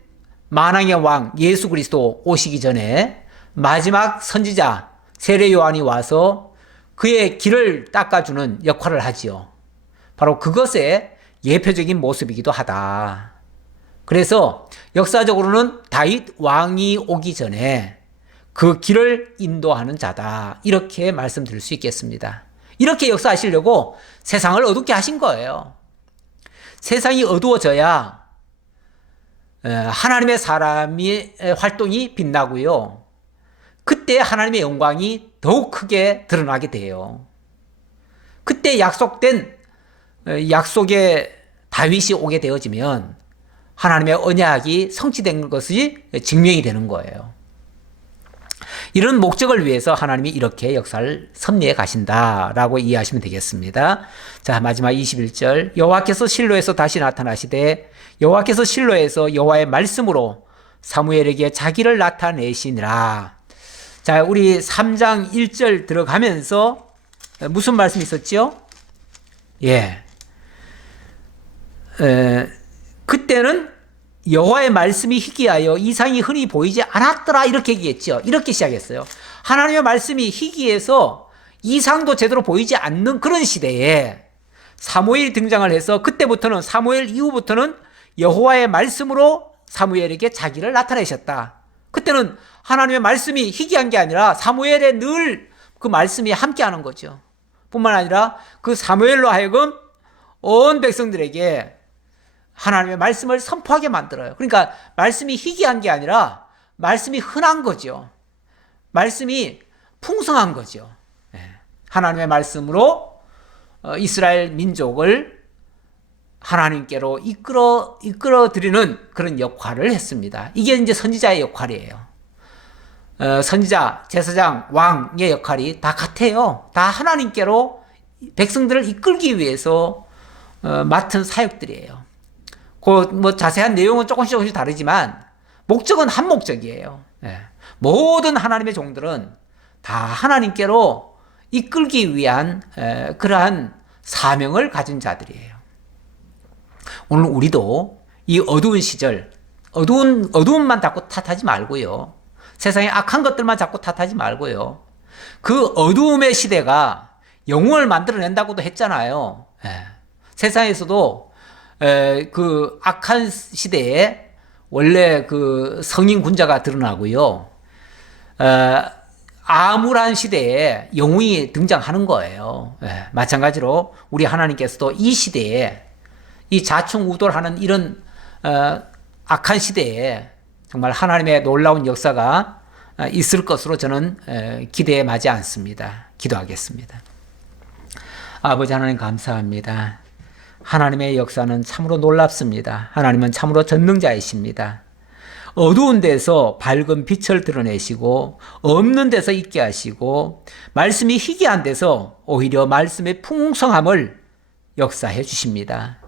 만왕의 왕 예수 그리스도 오시기 전에 마지막 선지자 세례 요한이 와서 그의 길을 닦아주는 역할을 하지요. 바로 그것의 예표적인 모습이기도 하다. 그래서 역사적으로는 다윗 왕이 오기 전에 그 길을 인도하는 자다. 이렇게 말씀드릴 수 있겠습니다. 이렇게 역사하시려고 세상을 어둡게 하신 거예요. 세상이 어두워져야 하나님의 사람의 활동이 빛나고요. 그때 하나님의 영광이 더욱 크게 드러나게 돼요. 그때 약속된 약속의 다윗이 오게 되어지면 하나님의 언약이 성취된 것이 증명이 되는 거예요. 이런 목적을 위해서 하나님이 이렇게 역사를 섭리해 가신다라고 이해하시면 되겠습니다. 자, 마지막 21절. 여호와께서 실로에서 다시 나타나시되 여호와께서 실로에서 여호와의 말씀으로 사무엘에게 자기를 나타내시니라. 자, 우리 3장 1절 들어가면서 무슨 말씀이 있었죠? 예. 그때는 여호와의 말씀이 희귀하여 이상이 흔히 보이지 않았더라 이렇게 얘기했죠. 이렇게 시작했어요. 하나님의 말씀이 희귀해서 이상도 제대로 보이지 않는 그런 시대에 사무엘이 등장을 해서 그때부터는 사무엘 이후부터는 여호와의 말씀으로 사무엘에게 자기를 나타내셨다. 그때는 하나님의 말씀이 희귀한 게 아니라 사무엘에 늘 그 말씀이 함께하는 거죠. 뿐만 아니라 그 사무엘로 하여금 온 백성들에게 하나님의 말씀을 선포하게 만들어요. 그러니까 말씀이 희귀한 게 아니라 말씀이 흔한 거죠. 말씀이 풍성한 거죠. 하나님의 말씀으로 이스라엘 민족을 하나님께로 이끌어 드리는 그런 역할을 했습니다. 이게 이제 선지자의 역할이에요. 선지자, 제사장, 왕의 역할이 다 같아요. 다 하나님께로 백성들을 이끌기 위해서 맡은 사역들이에요. 그 자세한 내용은 조금씩 다르지만 목적은 한 목적이에요. 모든 하나님의 종들은 다 하나님께로 이끌기 위한 그러한 사명을 가진 자들이에요. 오늘 우리도 이 어두운 시절, 어두움만 자꾸 탓하지 말고요. 세상의 악한 것들만 자꾸 탓하지 말고요. 그 어두움의 시대가 영웅을 만들어낸다고도 했잖아요. 세상에서도 그 악한 시대에 원래 그 성인 군자가 드러나고요. 암울한 시대에 영웅이 등장하는 거예요. 마찬가지로 우리 하나님께서도 이 시대에 이 자충우돌하는 이런 악한 시대에 정말 하나님의 놀라운 역사가 있을 것으로 저는 기대에 마지 않습니다. 기도하겠습니다. 아버지 하나님 감사합니다. 하나님의 역사는 참으로 놀랍습니다. 하나님은 참으로 전능자이십니다. 어두운 데서 밝은 빛을 드러내시고 없는 데서 있게 하시고 말씀이 희귀한 데서 오히려 말씀의 풍성함을 역사해 주십니다.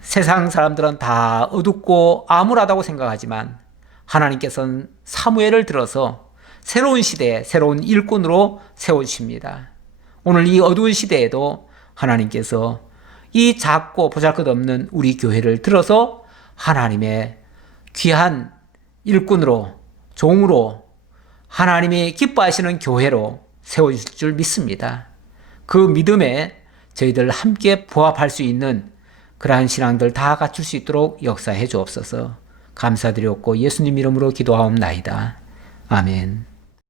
세상 사람들은 다 어둡고 암울하다고 생각하지만 하나님께서는 사무엘을 들어서 새로운 시대에 새로운 일꾼으로 세우십니다. 오늘 이 어두운 시대에도 하나님께서 이 작고 보잘것없는 우리 교회를 들어서 하나님의 귀한 일꾼으로 종으로 하나님이 기뻐하시는 교회로 세워주실 줄 믿습니다. 그 믿음에 저희들 함께 부합할 수 있는 그러한 신앙들 다 갖출 수 있도록 역사해 주옵소서. 감사드렸고 예수님 이름으로 기도하옵나이다. 아멘.